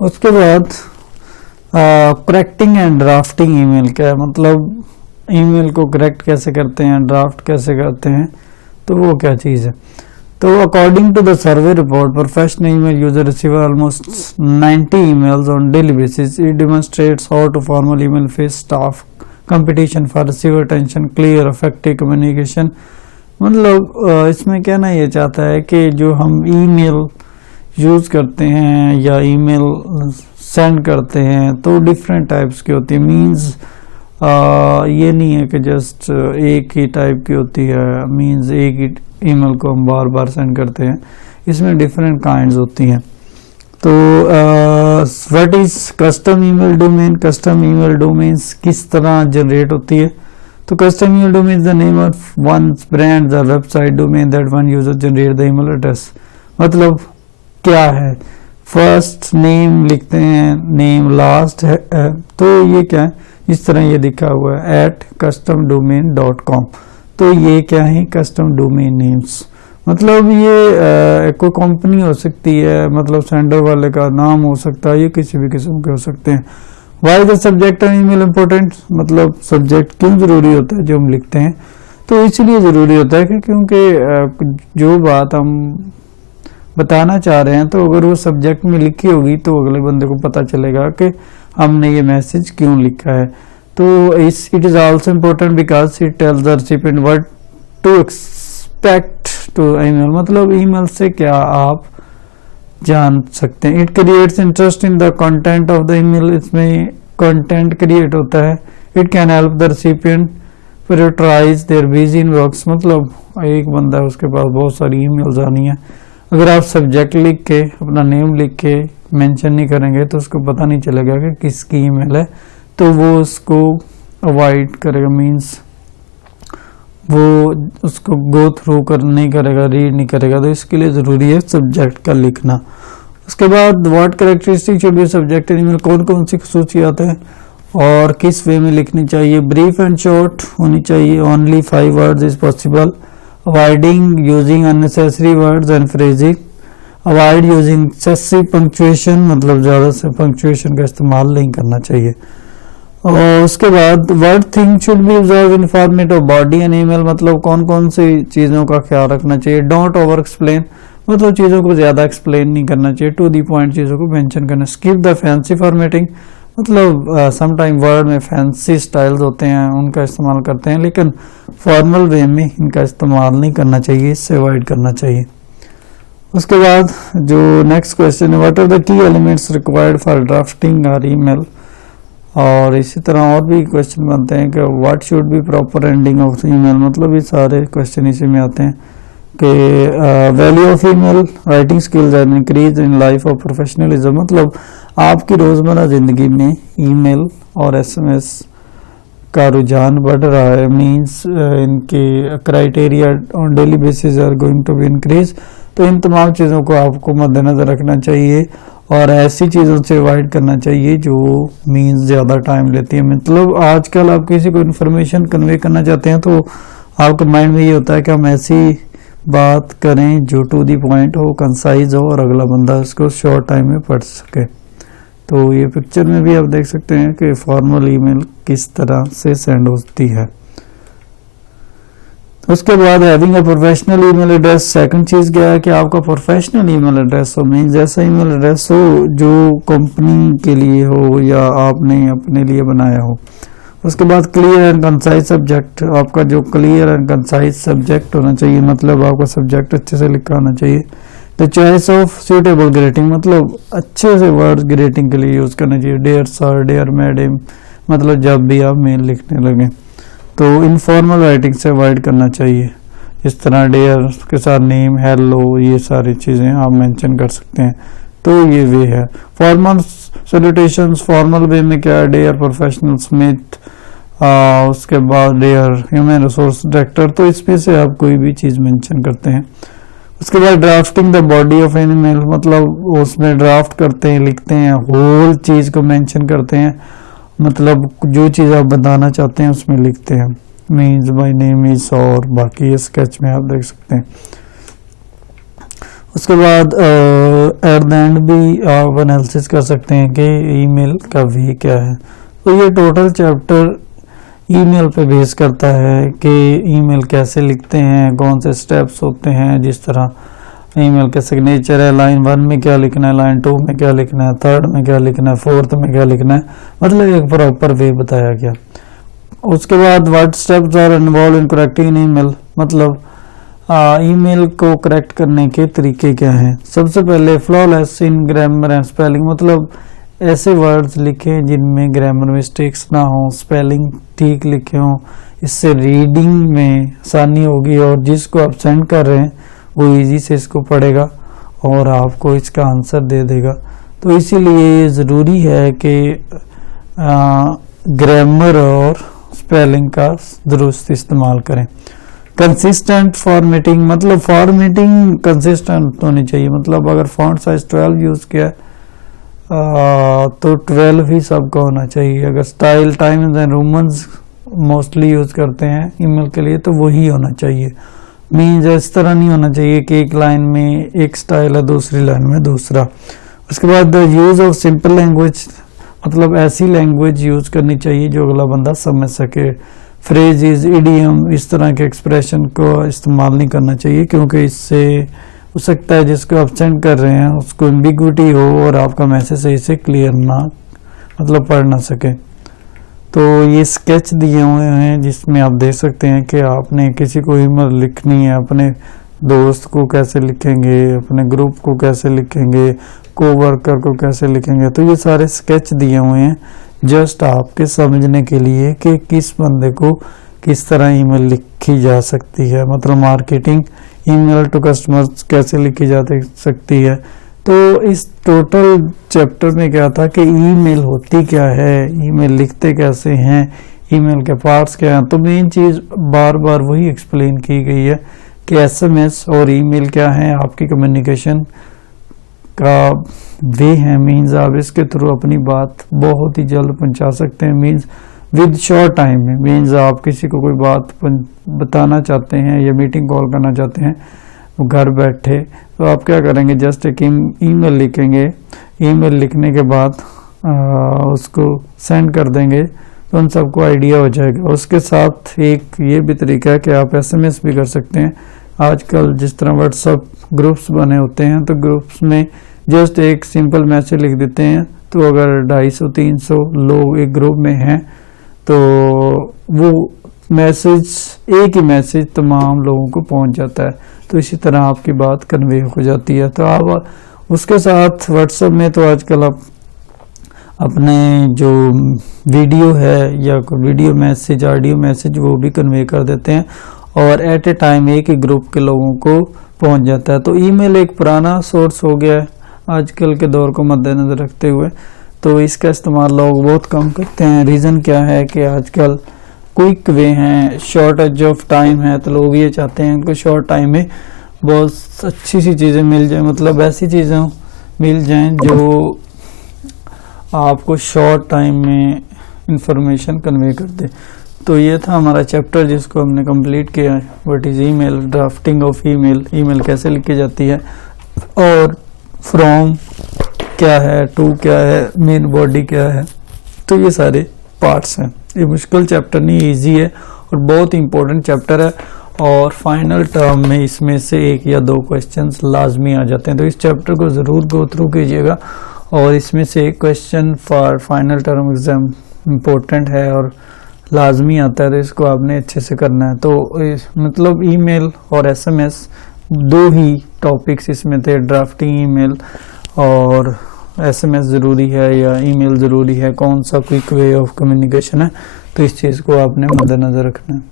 उसके बाद correcting and drafting email क्या है, मतलब ईमेल को करेक्ट कैसे करते हैं, ड्राफ्ट कैसे करते हैं, तो वो क्या चीज़ है। तो according to the survey report, professional email user receive almost 90 emails on daily basis. It demonstrates how to formal email face staff competition for receiver attention, clear effective communication। मतलब इसमें कहना ये चाहता है कि जो हम ईमेल यूज़ करते हैं या ईमेल सेंड करते हैं तो डिफरेंट टाइप्स की होती है। मींस ये नहीं है कि जस्ट एक ही टाइप की होती है, मींस एक ही ईमेल को हम बार बार सेंड करते हैं, इसमें डिफरेंट काइंड्स होती हैं। तो what is custom email domain, custom email domains किस तरह जनरेट होती है। तो custom email domain is the name of one brand the website domain that one user generate the email address. मतलब क्या है, फर्स्ट नेम लिखते हैं, नेम लास्ट है, तो ये क्या है, इस तरह ये लिखा हुआ है @customdomain.com। तो ये क्या है, कस्टम डोमेन नेम्स। मतलब ये कोई कंपनी हो सकती है, मतलब सेंडर वाले का नाम हो सकता है, ये किसी भी किस्म के हो सकते हैं। Why the subject and email important, मतलब सब्जेक्ट क्यों जरूरी होता है जो हम लिखते हैं। तो इसलिए जरूरी होता है कि क्योंकि जो बात हम बताना चाह रहे हैं, तो अगर वो सब्जेक्ट में लिखी होगी तो अगले बंदे को पता चलेगा कि हमने ये मैसेज क्यों लिखा है। तो it is also important because it tells the recipient what to expect to email, मतलब ईमेल से क्या आप जान सकते हैं। It creates interest in the content of the email, इसमें कंटेंट क्रिएट होता है। It can help the recipient prioritise their busy inbox, मतलब एक बंदा है उसके पास बहुत सारी ईमेल्स आनी है, अगर आप सब्जेक्ट लिख के अपना नेम लिख के मेंशन नहीं करेंगे तो उसको पता नहीं चलेगा कि किसकी ईमेल है, तो वो उसको अवॉइड करेगा, मींस वो उसको गो थ्रू नहीं करेगा, रीड नहीं करेगा। तो इसके लिए ज़रूरी है सब्जेक्ट का लिखना। उसके बाद what characteristic should be subject in email, कौन कौन सी खसूसियात हैं और किस वे में लिखनी चाहिए। ब्रीफ एंड शॉर्ट होनी चाहिए, only 5 words is possible. Avoiding using unnecessary words and phrasing, avoid using excessive punctuation, मतलब ज़्यादा से पंक्चुएशन का इस्तेमाल नहीं करना चाहिए। और उसके बाद word thing should be observe in format of body and email, मतलब कौन कौन सी चीज़ों का ख्याल रखना चाहिए। डोंट ओवर एक्सप्लेन, मतलब चीज़ों को ज़्यादा एक्सप्लेन नहीं करना चाहिए, टू दी पॉइंट चीज़ों को मेंशन करना। स्किप द फैंसी फॉर्मेटिंग, मतलब समटाइम वर्ड में फैंसी स्टाइल्स होते हैं, उनका इस्तेमाल करते हैं, लेकिन फॉर्मल वे में इनका इस्तेमाल नहीं करना चाहिए, इससे अवॉइड करना चाहिए। उसके बाद जो नेक्स्ट क्वेश्चन है, what are the key elements required for drafting our email. और इसी तरह और भी क्वेश्चन बनते हैं कि what should be proper ending of email, मतलब ये सारे क्वेश्चन इसी में आते हैं कि value of email writing skills and increase in life of professionalism, मतलब आपकी रोज़मर्रा ज़िंदगी में ईमेल और एसएमएस का रुझान बढ़ रहा है, मींस इनके criteria on daily basis are going to be increase. तो इन तमाम चीज़ों को आपको मद्देनज़र रखना चाहिए और ऐसी चीज़ों से अवॉइड करना चाहिए जो मींस ज़्यादा टाइम लेती है। मतलब आजकल आप किसी को इन्फॉर्मेशन कन्वे करना चाहते हैं तो आपके माइंड में ये होता है कि हम ऐसी बात करें जो टू दी पॉइंट हो, कंसाइज हो और अगला बंदा उसको शॉर्ट टाइम में पढ़ सके। तो ये पिक्चर में भी आप देख सकते हैं कि फॉर्मल ईमेल किस तरह से सेंड होती है। उसके बाद having a professional email address, second चीज़ क्या है कि आपका प्रोफेशनल ईमेल एड्रेस हो, मीन्स ऐसा ईमेल एड्रेस हो जो कंपनी के लिए हो या आपने अपने लिए बनाया हो। उसके बाद क्लियर एंड कंसाइज सब्जेक्ट, आपका जो क्लियर एंड कंसाइज सब्जेक्ट होना चाहिए, मतलब आपका सब्जेक्ट अच्छे से लिखा होना चाहिए। The choice of suitable greeting, मतलब अच्छे से वर्ड्स ग्रीटिंग के लिए यूज़ करना चाहिए। डियर सर, डियर मैडम, मतलब जब भी आप मेल लिखने लगे। तो इनफॉर्मल राइटिंग से अवॉइड करना चाहिए, इस तरह डियर के साथ नेम, हेलो, ये सारी चीज़ें आप मेंशन कर सकते हैं। तो ये वे है। फॉर्मल सैल्यूटेशंस, फॉर्मल वे में क्या है, डियर प्रोफेशनल स्मिथ, उसके बाद डियर ह्यूमन रिसोर्स डायरेक्टर, तो इसमें से आप कोई भी चीज़ मेंशन करते हैं। उसके बाद drafting the body of an email, मतलब उसमें ड्राफ्ट करते हैं, लिखते हैं, होल चीज़ को मेंशन करते हैं, मतलब जो चीज़ आप बताना चाहते हैं उसमें लिखते हैं, मीन्स बाय नेम इज, और बाकी ये स्केच में आप देख सकते हैं। उसके बाद एट द एंड भी आप एनालिसिस कर सकते हैं कि ईमेल का वे क्या है। तो ये टोटल चैप्टर ईमेल पे बेस करता है कि ईमेल कैसे लिखते हैं, कौन से स्टेप्स होते हैं, जिस तरह ईमेल का सिग्नेचर है, लाइन 1 में क्या लिखना है, लाइन 2 में क्या लिखना है, 3rd में क्या लिखना है, 4th में क्या लिखना है, मतलब एक प्रॉपर वे बताया गया। उसके बाद what steps are involve in correcting email, मतलब ईमेल को करेक्ट करने के तरीके क्या हैं। सबसे पहले flawless in grammar and spelling, मतलब ऐसे वर्ड्स लिखें जिनमें ग्रामर मिस्टेक्स ना हो, स्पेलिंग ठीक लिखे हों, इससे रीडिंग में आसानी होगी और जिसको आप सेंड कर रहे हैं वो इजी से इसको पढ़ेगा और आपको इसका आंसर दे देगा। तो इसीलिए ये ज़रूरी है कि ग्रामर और स्पेलिंग का दुरुस्त इस्तेमाल करें। कंसिस्टेंट फॉर्मेटिंग, मतलब फॉर्मेटिंग कंसिस्टेंट होनी चाहिए, मतलब अगर फॉन्ट साइज 12 यूज़ किया तो 12 ही सबका होना चाहिए। अगर style times and Romans mostly use करते हैं ईमेल के लिए तो वही होना चाहिए। मीन्स इस तरह नहीं होना चाहिए कि एक लाइन में एक स्टाइल है, दूसरी लाइन में दूसरा। उसके बाद यूज ऑफ सिंपल लैंग्वेज, मतलब ऐसी लैंग्वेज यूज करनी चाहिए जो अगला बंदा समझ सके। फ्रेजेस, इडियम, इस तरह के एक्सप्रेशन को इस्तेमाल नहीं करना चाहिए क्योंकि इससे हो सकता है जिसको आप सेंड कर रहे हैं उसको एम्बिग्विटी हो और आपका मैसेज सही से क्लियर ना, मतलब पढ़ ना सके। तो ये स्केच दिए हुए हैं जिसमें आप देख सकते हैं कि आपने किसी को ईमेल लिखनी है, अपने दोस्त को कैसे लिखेंगे, अपने ग्रुप को कैसे लिखेंगे, कोवर्कर को कैसे लिखेंगे। तो ये सारे स्केच दिए हुए हैं जस्ट आपके समझने के लिए कि किस बंदे को किस तरह ईमेल लिखी जा सकती है, मतलब मार्केटिंग ईमेल टू कस्टमर्स कैसे लिखी जा सकती है। तो इस टोटल चैप्टर में क्या था कि ईमेल होती क्या है, ईमेल लिखते कैसे हैं, ईमेल के पार्ट्स क्या हैं। तो मेन चीज़ बार बार वही एक्सप्लेन की गई है कि एसएमएस और ईमेल क्या है, आपकी कम्युनिकेशन का वे है। मीन्स आप इसके थ्रू अपनी बात बहुत ही जल्द पहुंचा सकते हैं, मीन्स विद शॉर्ट टाइम में। मीन्स आप किसी को कोई बात बताना चाहते हैं या मीटिंग कॉल करना चाहते हैं घर बैठे, तो आप क्या करेंगे, जस्ट एक ईमेल लिखेंगे, ईमेल लिखने के बाद उसको सेंड कर देंगे तो उन सबको आइडिया हो जाएगा। उसके साथ एक ये भी तरीका है कि आप एसएमएस भी कर सकते हैं। आजकल जिस तरह व्हाट्सएप ग्रुप्स बने होते हैं तो ग्रुप्स में जस्ट एक सिंपल मैसेज लिख देते हैं, तो अगर 250-300 लोग एक ग्रुप में हैं तो वो मैसेज, एक ही मैसेज तमाम लोगों को पहुंच जाता है। तो इसी तरह आपकी बात कन्वे हो जाती है। तो आप उसके साथ व्हाट्सएप में तो आजकल आप अपने जो वीडियो है या कोई वीडियो मैसेज, ऑडियो मैसेज वो भी कन्वे कर देते हैं और एट ए टाइम एक ही ग्रुप के लोगों को पहुंच जाता है। तो ईमेल एक पुराना सोर्स हो गया है आजकल के दौर को मद्देनजर रखते हुए, तो इसका इस्तेमाल लोग बहुत कम करते हैं। रीज़न क्या है कि आजकल क्विक वे हैं, शॉर्टेज ऑफ टाइम है, तो लोग ये चाहते हैं कि शॉर्ट टाइम में बहुत अच्छी सी चीज़ें मिल जाए, मतलब ऐसी चीज़ें मिल जाएं जो आपको शॉर्ट टाइम में इंफॉर्मेशन कन्वे कर दे। तो ये था हमारा चैप्टर जिसको हमने कंप्लीट किया, what is email, drafting of email, email कैसे लिखी जाती है, और फ्रॉम क्या है, टू क्या है, मेन बॉडी क्या है। तो ये सारे पार्ट्स हैं। ये मुश्किल चैप्टर नहीं, इजी है और बहुत इंपॉर्टेंट चैप्टर है और फाइनल टर्म में इसमें से 1 या 2 क्वेश्चंस लाजमी आ जाते हैं। तो इस चैप्टर को ज़रूर गो थ्रू कीजिएगा और इसमें से एक question for final term exam important है और लाजमी आता है, तो इसको आपने अच्छे से करना है। तो मतलब ईमेल और एसएमएस 2 ही टॉपिक्स इसमें थे, ड्राफ्टिंग ईमेल और एसएमएस ज़रूरी है या ईमेल ज़रूरी है, कौन सा क्विक वे ऑफ कम्युनिकेशन है। तो इस चीज़ को आपने मद्देनजर रखना है।